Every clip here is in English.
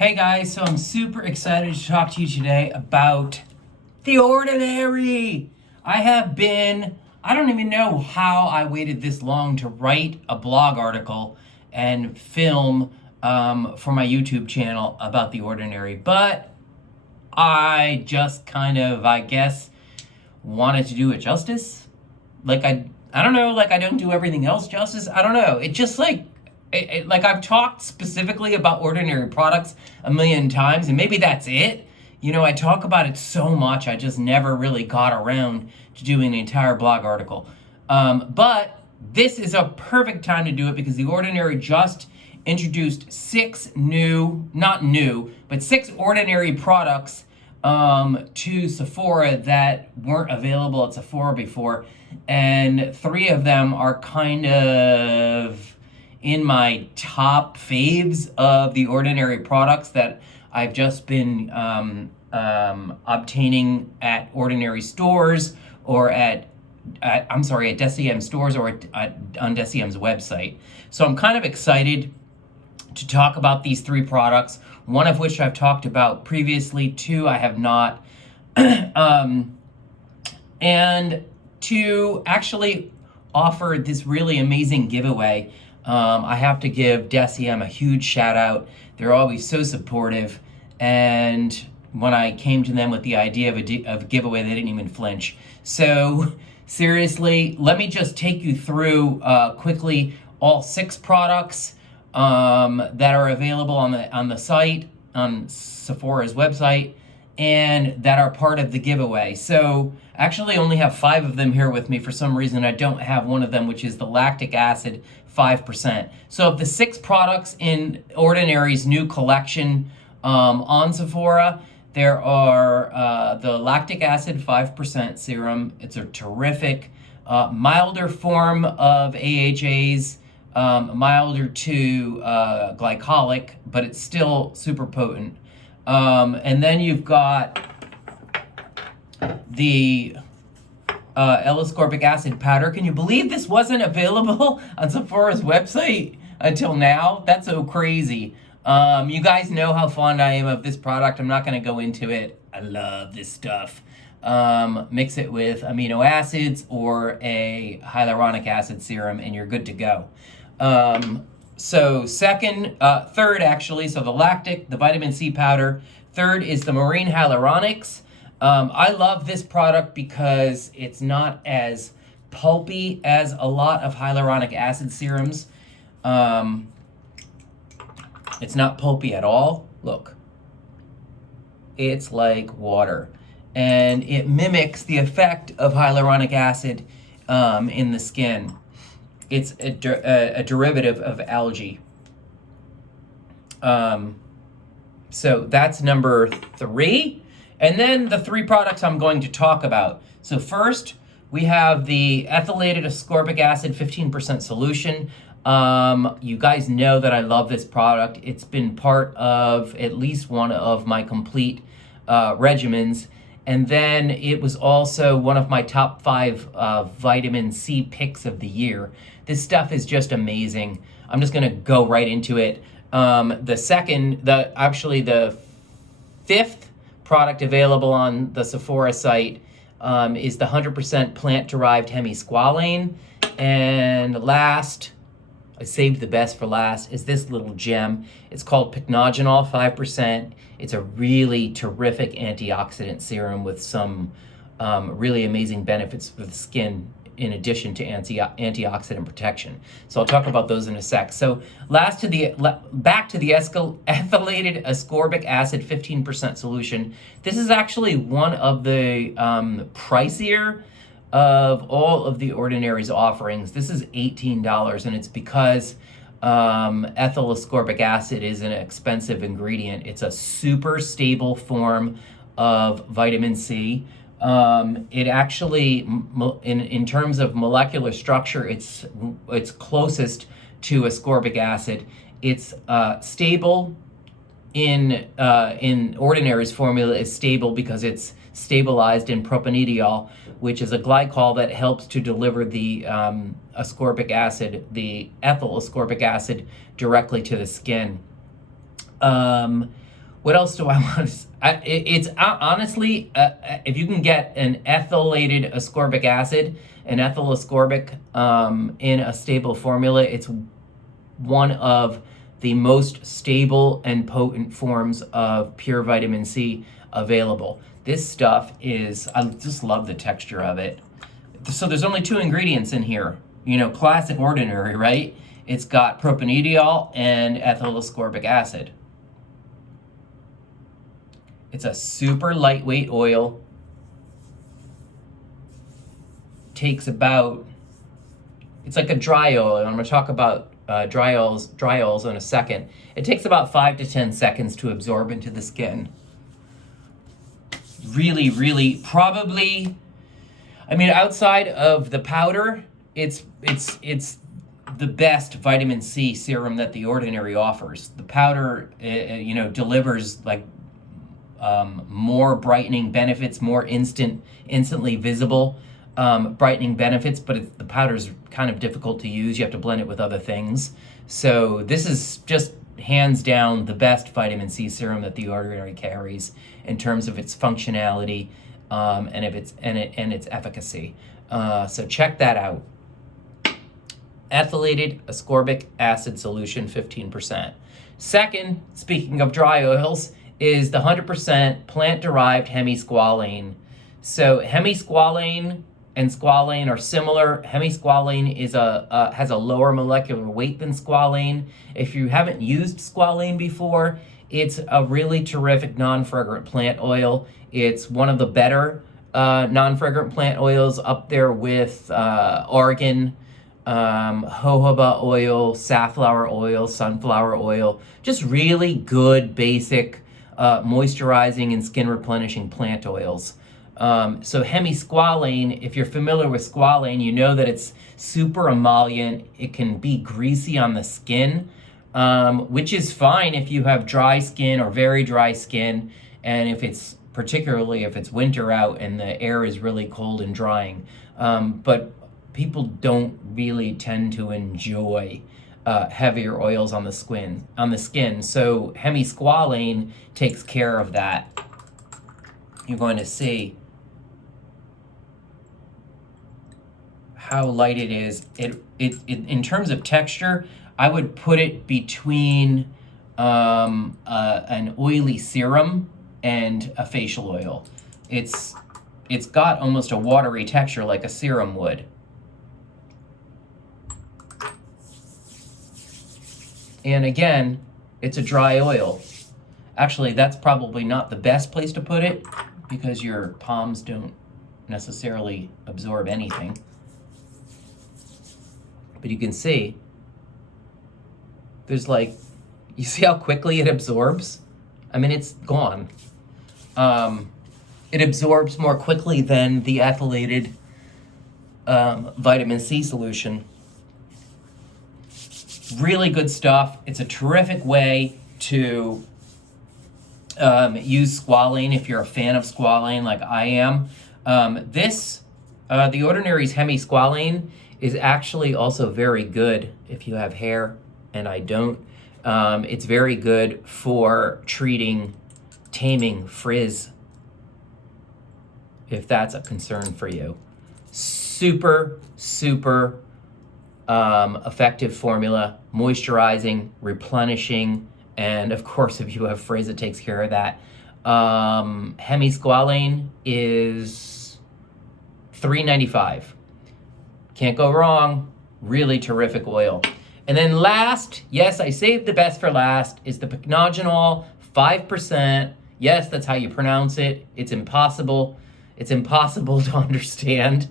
Hey guys, so I'm super excited to talk to you today about The Ordinary. I don't even know how I waited this long to write a blog article and film for my YouTube channel about The Ordinary, but I just kind of, I guess, wanted to do it justice. I don't know, like I don't do everything else justice. I don't know. It just like I've talked specifically about Ordinary products a million times, and maybe that's it. You know, I talk about it so much, I just never really got around to doing an entire blog article. But this is a perfect time to do it because The Ordinary just introduced six Ordinary products to Sephora that weren't available at Sephora before. And three of them are kind of in my top faves of the Ordinary products that I've just been obtaining at Ordinary stores or at Deciem stores or on Deciem's website. So I'm kind of excited to talk about these three products, one of which I've talked about previously, two I have not, and to actually offer this really amazing giveaway. I have to give Deciem a huge shout out. They're always so supportive, and when I came to them with the idea of a giveaway, they didn't even flinch. So seriously, let me just take you through quickly all six products that are available on the site, on Sephora's website, and that are part of the giveaway. So actually I only have 5 of them here with me. For some reason I don't have one of them, which is the lactic acid 5%. So of the 6 products in Ordinary's new collection on Sephora, there are the lactic acid 5% serum. It's a terrific milder form of AHAs, milder to glycolic, but it's still super potent. And then you've got the ascorbic acid powder. Can you believe this wasn't available on Sephora's website until now? That's so crazy. You guys know how fond I am of this product. I'm not going to go into it. I love this stuff. Mix it with amino acids or a hyaluronic acid serum and you're good to go. So third actually, so the lactic, the vitamin C powder. Third is the marine hyaluronics. I love this product because it's not as pulpy as a lot of hyaluronic acid serums. It's not pulpy at all. Look, it's like water. And it mimics the effect of hyaluronic acid in the skin. It's a derivative of algae. So that's number 3. And then the 3 products I'm going to talk about. So first, we have the ethylated ascorbic acid 15% solution. You guys know that I love this product. It's been part of at least one of my complete regimens. And then it was also one of my top 5 vitamin C picks of the year. This stuff is just amazing. I'm just gonna go right into it. The 5th product available on the Sephora site is the 100% plant-derived hemi-squalane. And last, I saved the best for last, is this little gem. It's called Pycnogenol 5%. It's a really terrific antioxidant serum with some really amazing benefits for the skin in addition to antioxidant protection. So I'll talk about those in a sec. So back to the ethylated ascorbic acid 15% solution. This is actually one of the pricier of all of the Ordinary's offerings. This is $18, and it's because ethyl ascorbic acid is an expensive ingredient. It's a super stable form of vitamin C. It actually, in terms of molecular structure, it's closest to ascorbic acid. It's stable in Ordinary's formula is stable because it's stabilized in propanediol, which is a glycol that helps to deliver the ascorbic acid, the ethyl ascorbic acid, directly to the skin. What else do I want to? It's honestly, if you can get an ethylated ascorbic acid, an ethyl ascorbic in a stable formula, it's one of the most stable and potent forms of pure vitamin C available. This stuff is, I just love the texture of it. So there's only 2 ingredients in here. You know, classic ordinary, right? It's got propanediol and ethyl ascorbic acid. It's a super lightweight oil. Takes about, it's like a dry oil, and I'm going to talk about dry oils in a second. It takes about 5 to 10 seconds to absorb into the skin. Really, really, probably, I mean, outside of the powder, it's the best vitamin C serum that the Ordinary offers. The powder, you know, delivers like more brightening benefits, more instantly visible brightening benefits, but the powder's kind of difficult to use. You have to blend it with other things. So this is just hands down the best vitamin C serum that the Ordinary carries in terms of its functionality and its efficacy. So check that out. Ethylated ascorbic acid solution, 15%. Second, speaking of dry oils, is the 100% plant-derived hemi-squalane. So hemi-squalane and squalane are similar. Hemi-squalane is has a lower molecular weight than squalane. If you haven't used squalane before, it's a really terrific non-fragrant plant oil. It's one of the better non-fragrant plant oils, up there with argan, jojoba oil, safflower oil, sunflower oil. Just really good basic moisturizing and skin replenishing plant oils. So hemi-squalane, if you're familiar with squalane, you know that it's super emollient. It can be greasy on the skin, which is fine if you have dry skin or very dry skin, and particularly if it's winter out and the air is really cold and drying. But people don't really tend to enjoy heavier oils on the skin. So hemi-squalane takes care of that. You're going to see how light it is. It in terms of texture, I would put it between an oily serum and a facial oil. It's got almost a watery texture like a serum would. And again, it's a dry oil. Actually, that's probably not the best place to put it because your palms don't necessarily absorb anything. But you can see, there's like, you see how quickly it absorbs? I mean, it's gone. It absorbs more quickly than the ethylated vitamin C solution. Really good stuff. It's a terrific way to use squalane if you're a fan of squalane like I am. The Ordinary's hemi-squalane is actually also very good if you have hair, and I don't. It's very good for taming frizz, if that's a concern for you. Super, super effective formula, moisturizing, replenishing, and of course, if you have frizz, it takes care of that. Hemi-squalane is $3.95. Can't go wrong. Really terrific oil. And then last, yes, I saved the best for last, is the Pycnogenol, 5%. Yes, that's how you pronounce it. It's impossible. It's impossible to understand.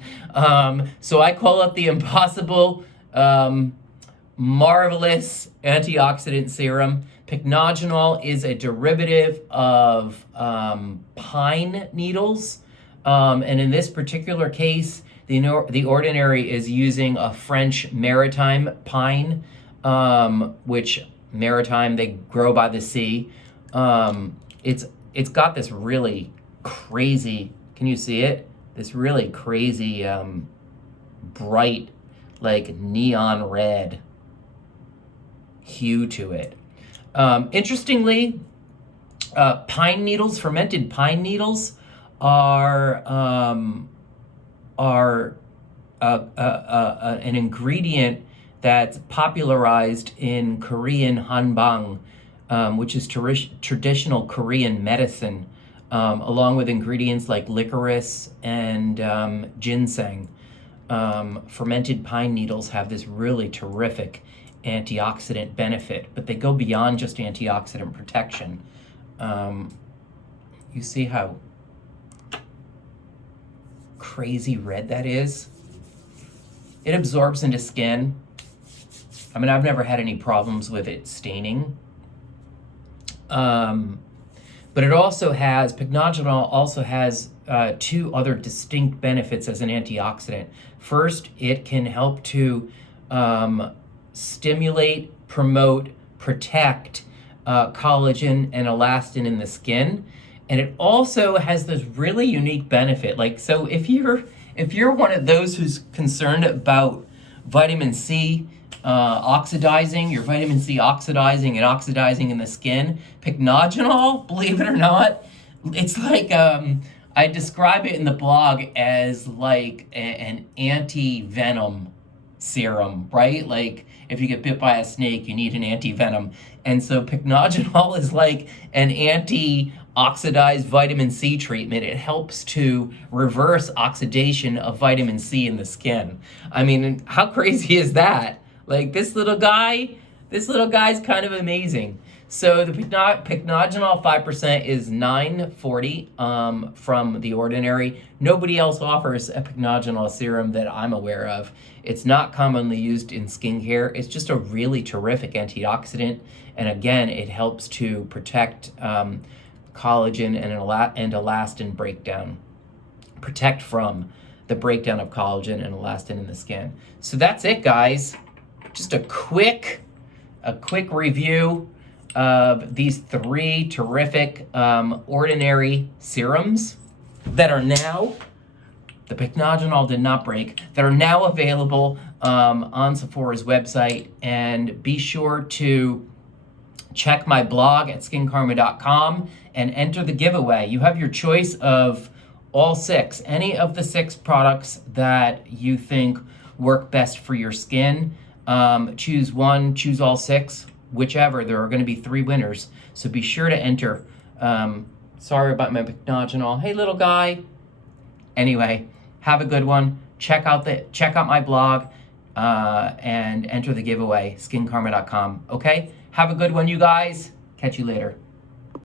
So I call it the impossible, marvelous antioxidant serum. Pycnogenol is a derivative of pine needles. And in this particular case, the Ordinary is using a French maritime pine, which maritime, they grow by the sea. It's got this really crazy, can you see it? This really crazy, bright, like neon red hue to it. Interestingly, Pine needles, fermented pine needles, are an ingredient that's popularized in Korean hanbang, which is traditional Korean medicine, along with ingredients like licorice and ginseng. Fermented pine needles have this really terrific antioxidant benefit, but they go beyond just antioxidant protection. You see how crazy red that is? It absorbs into skin. I mean, I've never had any problems with it staining. But it also has, Pycnogenol also has two other distinct benefits as an antioxidant. First, it can help to stimulate, promote, protect collagen and elastin in the skin. And it also has this really unique benefit. Like, so if you're one of those who's concerned about vitamin C oxidizing, your vitamin C oxidizing in the skin, Pycnogenol, believe it or not, it's like, I describe it in the blog as like an anti-venom serum, right? Like if you get bit by a snake, you need an anti-venom. And so Pycnogenol is like an anti-oxidized vitamin C treatment. It helps to reverse oxidation of vitamin C in the skin. I mean, how crazy is that? Like this little guy's kind of amazing. So the Pycnogenol 5% is $9.40 from The Ordinary. Nobody else offers a Pycnogenol serum that I'm aware of. It's not commonly used in skincare. It's just a really terrific antioxidant. And again, it helps to protect collagen and elastin breakdown. Protect from the breakdown of collagen and elastin in the skin. So that's it, guys. Just a quick review of these three terrific Ordinary serums that are now, the Pycnogenol did not break, that are now available on Sephora's website. And be sure to check my blog at SKINCARMA.com and enter the giveaway. You have your choice of all six, any of the six products that you think work best for your skin. Choose one, choose all six, whichever. There are going to be 3 winners, so be sure to enter. Sorry about my Pycnogenol. Hey, little guy. Anyway, have a good one. Check out my blog and enter the giveaway, SKINCARMA.com. Okay? Have a good one, you guys. Catch you later.